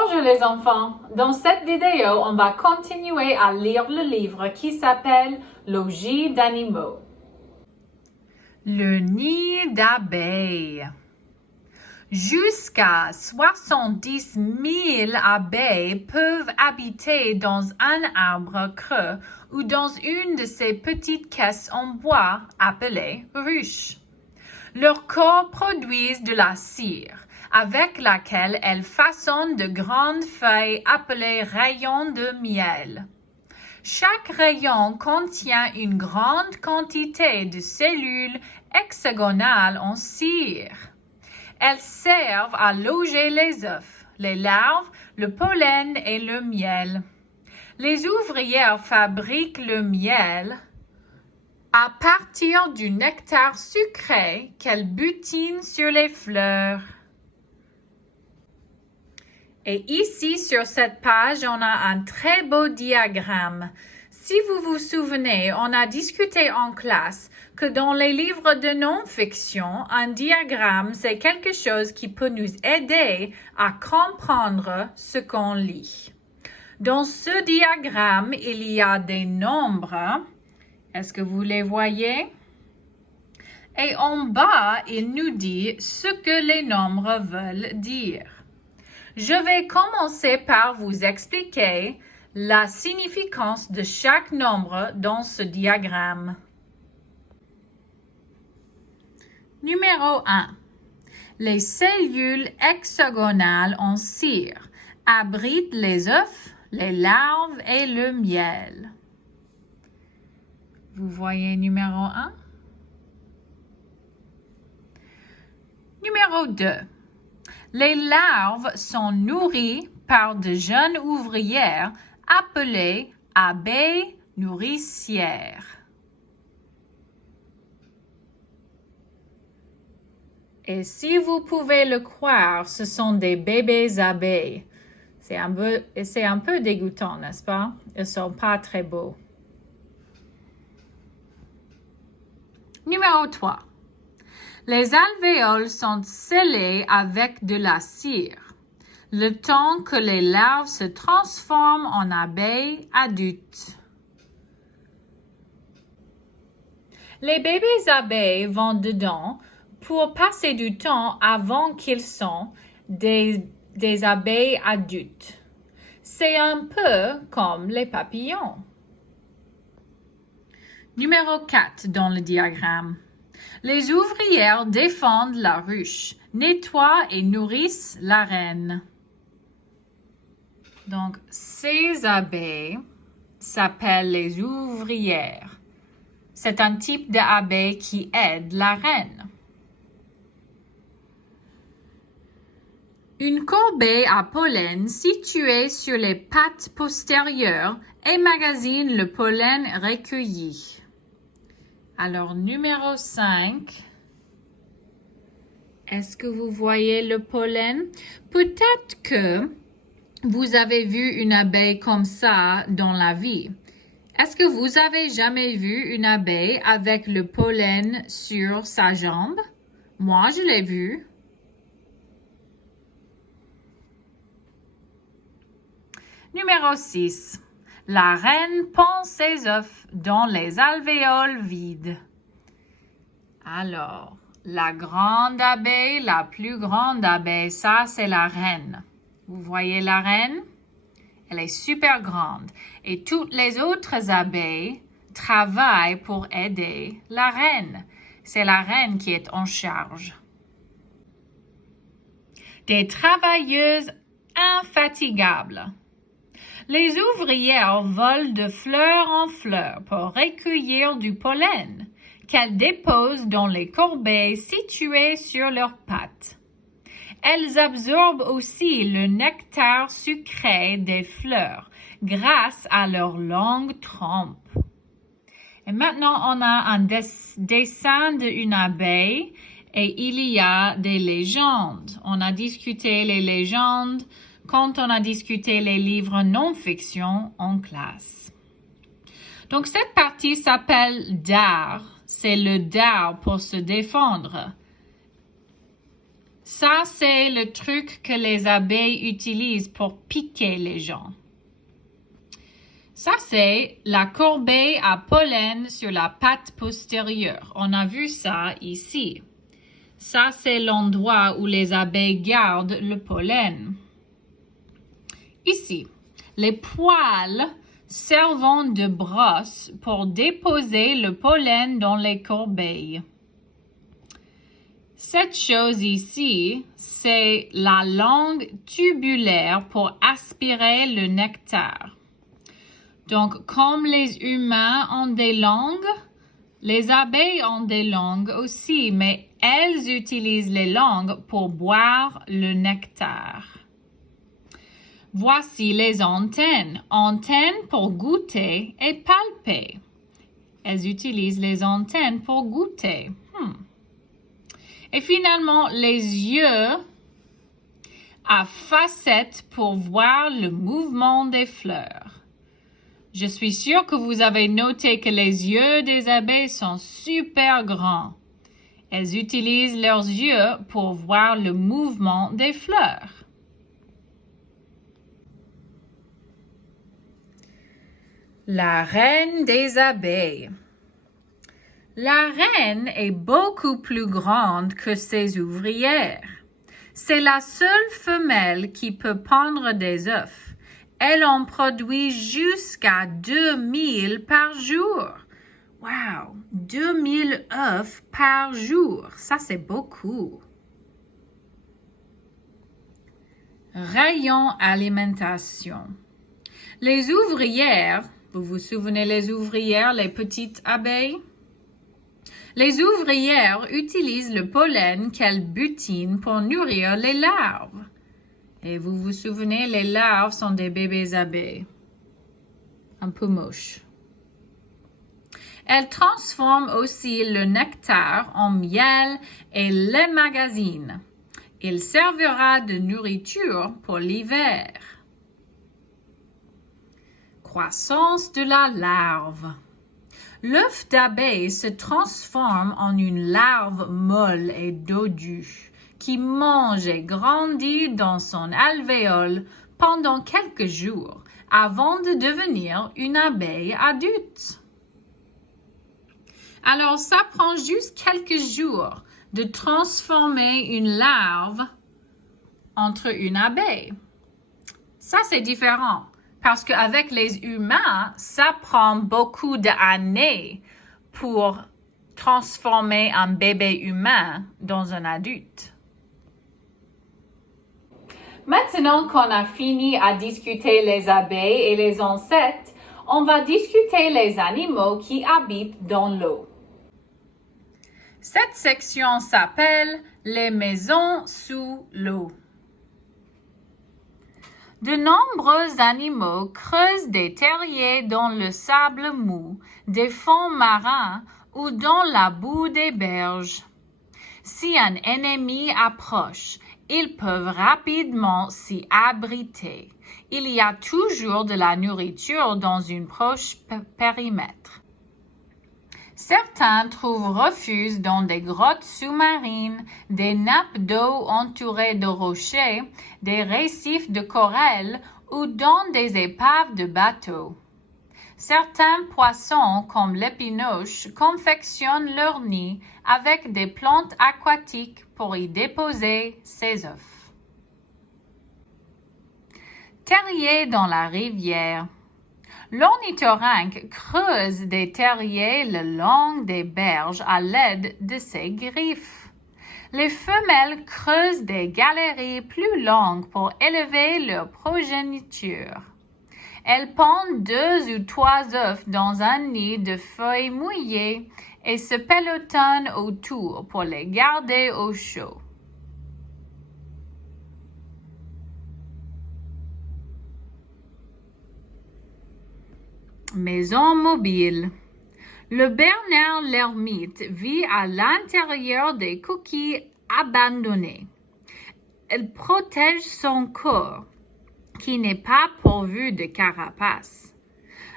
Bonjour les enfants, dans cette vidéo, on va continuer à lire le livre qui s'appelle Logis d'animaux. Le nid d'abeilles. Jusqu'à 70 000 abeilles peuvent habiter dans un arbre creux ou dans une de ces petites caisses en bois appelées ruches. Leurs corps produisent de la cire, avec laquelle elles façonnent de grandes feuilles appelées rayons de miel. Chaque rayon contient une grande quantité de cellules hexagonales en cire. Elles servent à loger les œufs, les larves, le pollen et le miel. Les ouvrières fabriquent le miel à partir du nectar sucré qu'elles butinent sur les fleurs. Et ici, sur cette page, on a un très beau diagramme. Si vous vous souvenez, on a discuté en classe que dans les livres de non-fiction, un diagramme, c'est quelque chose qui peut nous aider à comprendre ce qu'on lit. Dans ce diagramme, il y a des nombres. Est-ce que vous les voyez? Et en bas, il nous dit ce que les nombres veulent dire. Je vais commencer par vous expliquer la significance de chaque nombre dans ce diagramme. Numéro 1. Les cellules hexagonales en cire abritent les œufs, les larves et le miel. Vous voyez numéro 1? Numéro 2. Les larves sont nourries par de jeunes ouvrières appelées abeilles nourricières. Et si vous pouvez le croire, ce sont des bébés abeilles. C'est un peu dégoûtant, n'est-ce pas? Ils ne sont pas très beaux. Numéro 3. Les alvéoles sont scellés avec de la cire, le temps que les larves se transforment en abeilles adultes. Les bébés abeilles vont dedans pour passer du temps avant qu'ils sont des abeilles adultes. C'est un peu comme les papillons. Numéro 4 dans le diagramme. Les ouvrières défendent la ruche, nettoient et nourrissent la reine. Donc, ces abeilles s'appellent les ouvrières. C'est un type d'abeille qui aide la reine. Une corbeille à pollen située sur les pattes postérieures emmagasine le pollen recueilli. Alors, numéro 5, est-ce que vous voyez le pollen? Peut-être que vous avez vu une abeille comme ça dans la vie. Est-ce que vous avez jamais vu une abeille avec le pollen sur sa jambe? Moi, je l'ai vu. Numéro 6. La reine pond ses œufs dans les alvéoles vides. Alors, la grande abeille, la plus grande abeille, ça c'est la reine. Vous voyez la reine? Elle est super grande et toutes les autres abeilles travaillent pour aider la reine. C'est la reine qui est en charge. Des travailleuses infatigables. Les ouvrières volent de fleur en fleur pour recueillir du pollen qu'elles déposent dans les corbeilles situées sur leurs pattes. Elles absorbent aussi le nectar sucré des fleurs grâce à leurs longues trompes. Et maintenant, on a un dessin d'une abeille et il y a des légendes. On a discuté les légendes quand on a discuté les livres non-fiction en classe. Donc, cette partie s'appelle dard. C'est le dard pour se défendre. Ça, c'est le truc que les abeilles utilisent pour piquer les gens. Ça, c'est la corbeille à pollen sur la patte postérieure. On a vu ça ici. Ça, c'est l'endroit où les abeilles gardent le pollen. Ici, les poils servant de brosse pour déposer le pollen dans les corbeilles. Cette chose ici, c'est la langue tubulaire pour aspirer le nectar. Donc, comme les humains ont des langues, les abeilles ont des langues aussi, mais elles utilisent les langues pour boire le nectar. Voici les antennes. Antennes pour goûter et palper. Elles utilisent les antennes pour goûter. Et finalement, les yeux à facettes pour voir le mouvement des fleurs. Je suis sûre que vous avez noté que les yeux des abeilles sont super grands. Elles utilisent leurs yeux pour voir le mouvement des fleurs. La reine des abeilles. La reine est beaucoup plus grande que ses ouvrières. C'est la seule femelle qui peut pondre des œufs. Elle en produit jusqu'à 2000 par jour. Wow! 2000 œufs par jour. Ça, c'est beaucoup. Rayon alimentation. Les ouvrières, vous vous souvenez les ouvrières, les petites abeilles? Les ouvrières utilisent le pollen qu'elles butinent pour nourrir les larves. Et vous vous souvenez, les larves sont des bébés abeilles. Un peu moches. Elles transforment aussi le nectar en miel et l'emmagasinent. Il servira de nourriture pour l'hiver. Croissance de la larve. L'œuf d'abeille se transforme en une larve molle et dodue qui mange et grandit dans son alvéole pendant quelques jours avant de devenir une abeille adulte. Alors, ça prend juste quelques jours de transformer une larve entre une abeille. Ça, c'est différent. Parce qu'avec les humains, ça prend beaucoup d'années pour transformer un bébé humain dans un adulte. Maintenant qu'on a fini à discuter les abeilles et les insectes, on va discuter les animaux qui habitent dans l'eau. Cette section s'appelle « Les maisons sous l'eau ». De nombreux animaux creusent des terriers dans le sable mou, des fonds marins ou dans la boue des berges. Si un ennemi approche, ils peuvent rapidement s'y abriter. Il y a toujours de la nourriture dans un proche périmètre. Certains trouvent refuge dans des grottes sous-marines, des nappes d'eau entourées de rochers, des récifs de coraux ou dans des épaves de bateaux. Certains poissons, comme l'épinoche, confectionnent leur nid avec des plantes aquatiques pour y déposer ses œufs. Terriers dans la rivière. L'ornithorynque creuse des terriers le long des berges à l'aide de ses griffes. Les femelles creusent des galeries plus longues pour élever leur progéniture. Elles pondent 2 ou 3 œufs dans un nid de feuilles mouillées et se pelotonnent autour pour les garder au chaud. Maison mobile. Le Bernard l'ermite vit à l'intérieur des coquilles abandonnées. Elle protège son corps, qui n'est pas pourvu de carapace.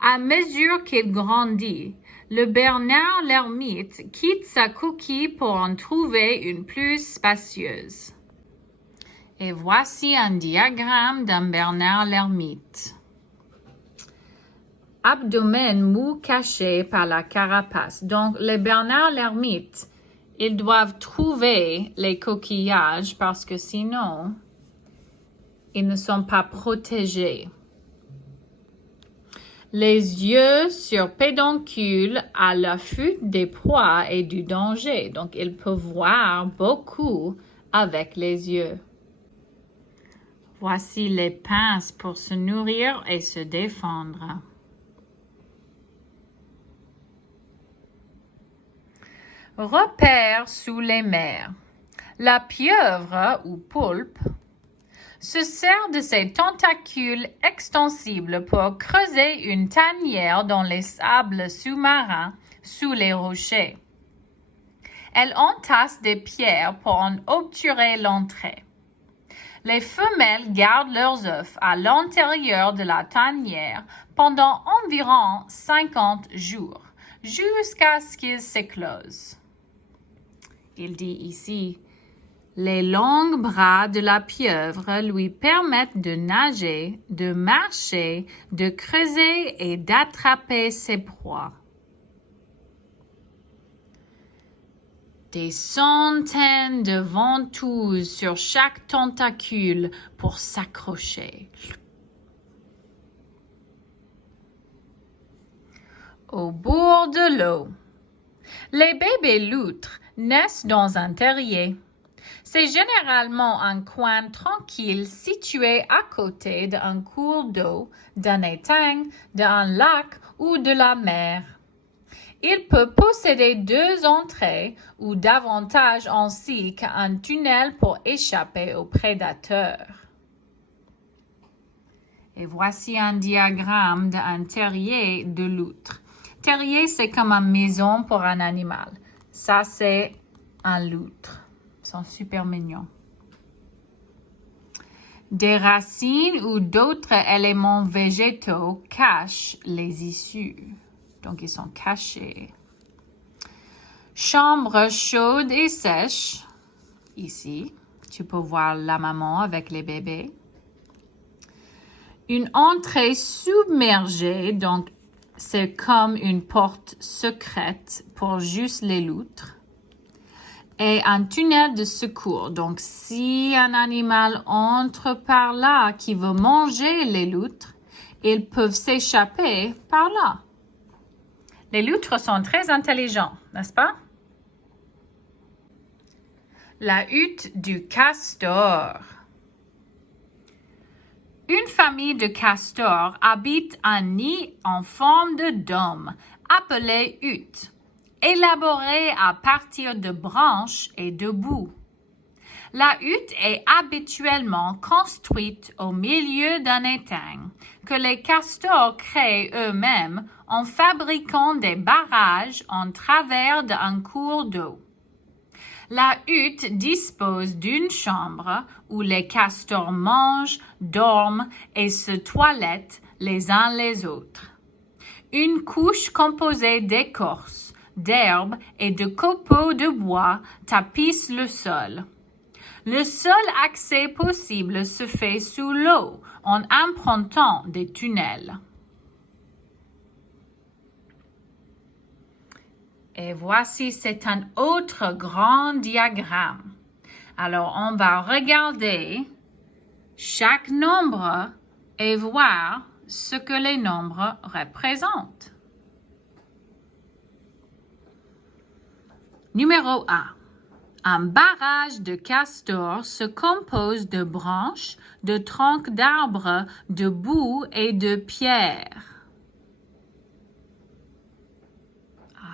À mesure qu'il grandit, le Bernard l'ermite quitte sa coquille pour en trouver une plus spacieuse. Et voici un diagramme d'un Bernard l'ermite. Abdomen mou caché par la carapace. Donc, les Bernard l'ermite, ils doivent trouver les coquillages parce que sinon, ils ne sont pas protégés. Les yeux sur pédoncule à l'affût des proies et du danger. Donc, ils peuvent voir beaucoup avec les yeux. Voici les pinces pour se nourrir et se défendre. Repères sous les mers. La pieuvre ou poulpe se sert de ses tentacules extensibles pour creuser une tanière dans les sables sous-marins sous les rochers. Elle entasse des pierres pour en obturer l'entrée. Les femelles gardent leurs œufs à l'intérieur de la tanière pendant environ 50 jours, jusqu'à ce qu'ils s'éclosent. Il dit ici, les longs bras de la pieuvre lui permettent de nager, de marcher, de creuser et d'attraper ses proies. Des centaines de ventouses sur chaque tentacule pour s'accrocher. Au bord de l'eau, les bébés loutres naissent dans un terrier. C'est généralement un coin tranquille situé à côté d'un cours d'eau, d'un étang, d'un lac ou de la mer. Il peut posséder 2 entrées ou davantage ainsi qu'un tunnel pour échapper aux prédateurs. Et voici un diagramme d'un terrier de loutre. Terrier, c'est comme une maison pour un animal. Ça, c'est un loutre. Ils sont super mignons. Des racines ou d'autres éléments végétaux cachent les issues. Donc, ils sont cachés. Chambre chaude et sèche. Ici, tu peux voir la maman avec les bébés. Une entrée submergée, donc c'est comme une porte secrète pour juste les loutres. Et un tunnel de secours. Donc, si un animal entre par là qui veut manger les loutres, ils peuvent s'échapper par là. Les loutres sont très intelligents, n'est-ce pas? La hutte du castor. Une famille de castors habite un nid en forme de dôme, appelé hutte, élaboré à partir de branches et de boue. La hutte est habituellement construite au milieu d'un étang que les castors créent eux-mêmes en fabriquant des barrages en travers d'un cours d'eau. La hutte dispose d'une chambre où les castors mangent, dorment et se toilettent les uns les autres. Une couche composée d'écorce, d'herbes et de copeaux de bois tapisse le sol. Le seul accès possible se fait sous l'eau en empruntant des tunnels. Et voici, c'est un autre grand diagramme. Alors, on va regarder chaque nombre et voir ce que les nombres représentent. Numéro 1. Un barrage de castors se compose de branches, de troncs d'arbres, de boue et de pierres.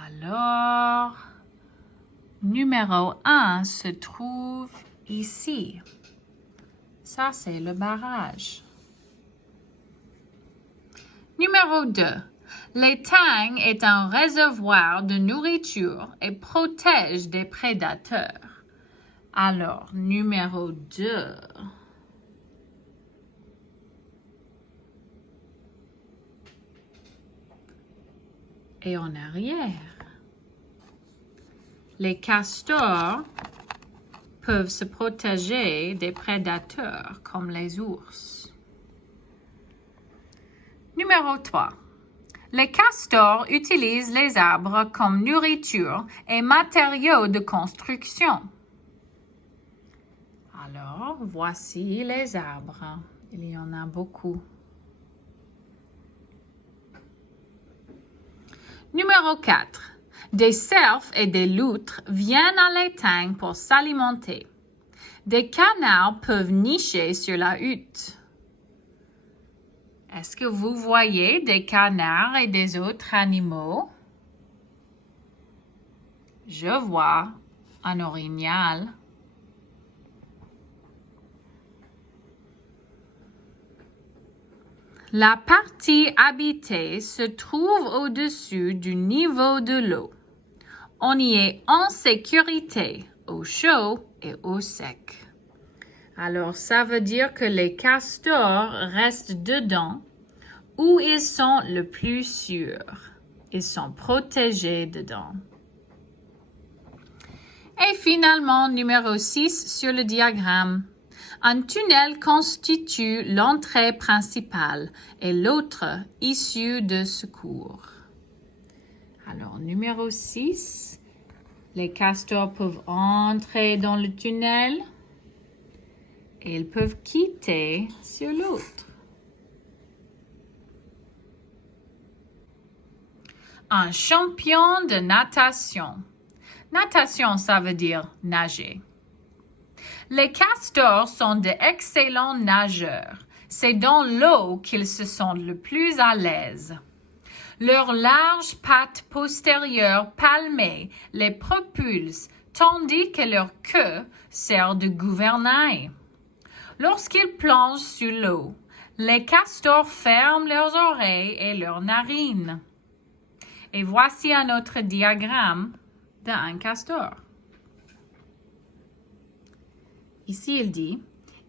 Alors, numéro 1 se trouve ici. Ça, c'est le barrage. Numéro 2. L'étang est un réservoir de nourriture et protège des prédateurs. Alors, numéro 2. Et en arrière, les castors peuvent se protéger des prédateurs comme les ours. Numéro 3. Les castors utilisent les arbres comme nourriture et matériaux de construction. Alors, voici les arbres. Il y en a beaucoup. Numéro 4. Des cerfs et des loutres viennent à l'étang pour s'alimenter. Des canards peuvent nicher sur la hutte. Est-ce que vous voyez des canards et des autres animaux? Je vois un orignal. La partie habitée se trouve au-dessus du niveau de l'eau. On y est en sécurité, au chaud et au sec. Alors, ça veut dire que les castors restent dedans où ils sont le plus sûrs. Ils sont protégés dedans. Et finalement, numéro 6 sur le diagramme. Un tunnel constitue l'entrée principale et l'autre issue de secours. Alors, numéro 6, les castors peuvent entrer dans le tunnel et ils peuvent quitter sur l'autre. Un champion de natation. Natation, ça veut dire nager. Les castors sont d'excellents nageurs. C'est dans l'eau qu'ils se sentent le plus à l'aise. Leurs larges pattes postérieures palmées les propulsent, tandis que leur queue sert de gouvernail. Lorsqu'ils plongent sur l'eau, les castors ferment leurs oreilles et leurs narines. Et voici un autre diagramme d'un castor. Ici, il dit,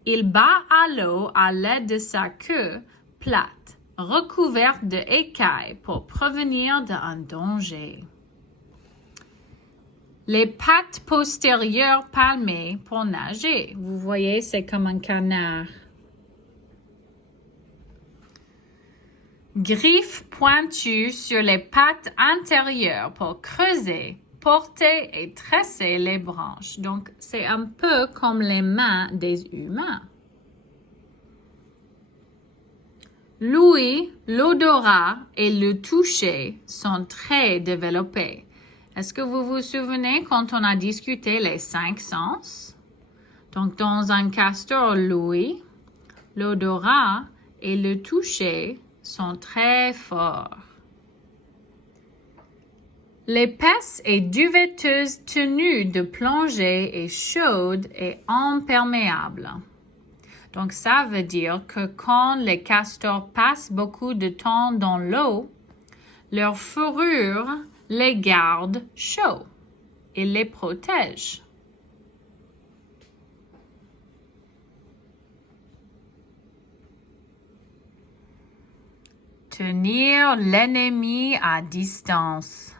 il bat à l'eau à l'aide de sa queue plate, recouverte d'écailles pour prévenir d'un danger. Les pattes postérieures palmées pour nager. Vous voyez, c'est comme un canard. Griffes pointues sur les pattes intérieures pour creuser, porter et tresser les branches. Donc, c'est un peu comme les mains des humains. L'ouïe, l'odorat et le toucher sont très développés. Est-ce que vous vous souvenez quand on a discuté les 5 sens? Donc, dans un castor, l'ouïe, l'odorat et le toucher sont très forts. L'épaisse et duvetteuse tenue de plongée est chaude et imperméable. Donc, ça veut dire que quand les castors passent beaucoup de temps dans l'eau, leur fourrure les garde chauds et les protège. Tenir l'ennemi à distance.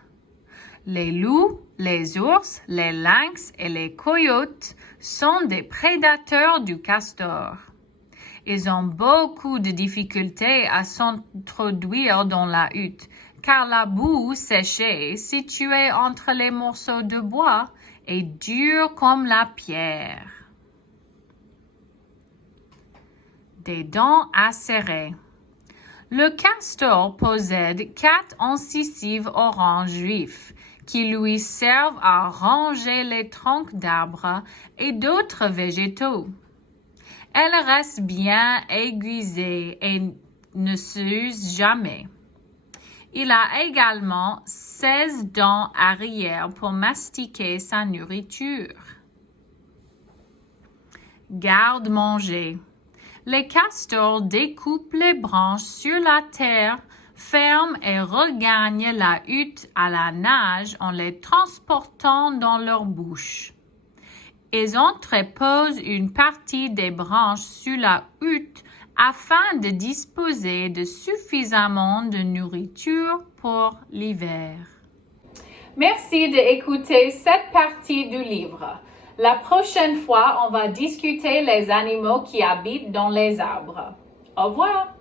Les loups, les ours, les lynx et les coyotes sont des prédateurs du castor. Ils ont beaucoup de difficultés à s'introduire dans la hutte, car la boue séchée située entre les morceaux de bois est dure comme la pierre. Des dents acérées. Le castor possède 4 incisives orange vifs qui lui servent à ranger les troncs d'arbres et d'autres végétaux. Elle reste bien aiguisée et ne s'use jamais. Il a également 16 dents arrière pour mastiquer sa nourriture. Garde-manger. Les castors découpent les branches sur la terre, ferment et regagnent la hutte à la nage en les transportant dans leur bouche. Ils entreposent une partie des branches sur la hutte afin de disposer de suffisamment de nourriture pour l'hiver. Merci d'écouter cette partie du livre. La prochaine fois, on va discuter les animaux qui habitent dans les arbres. Au revoir!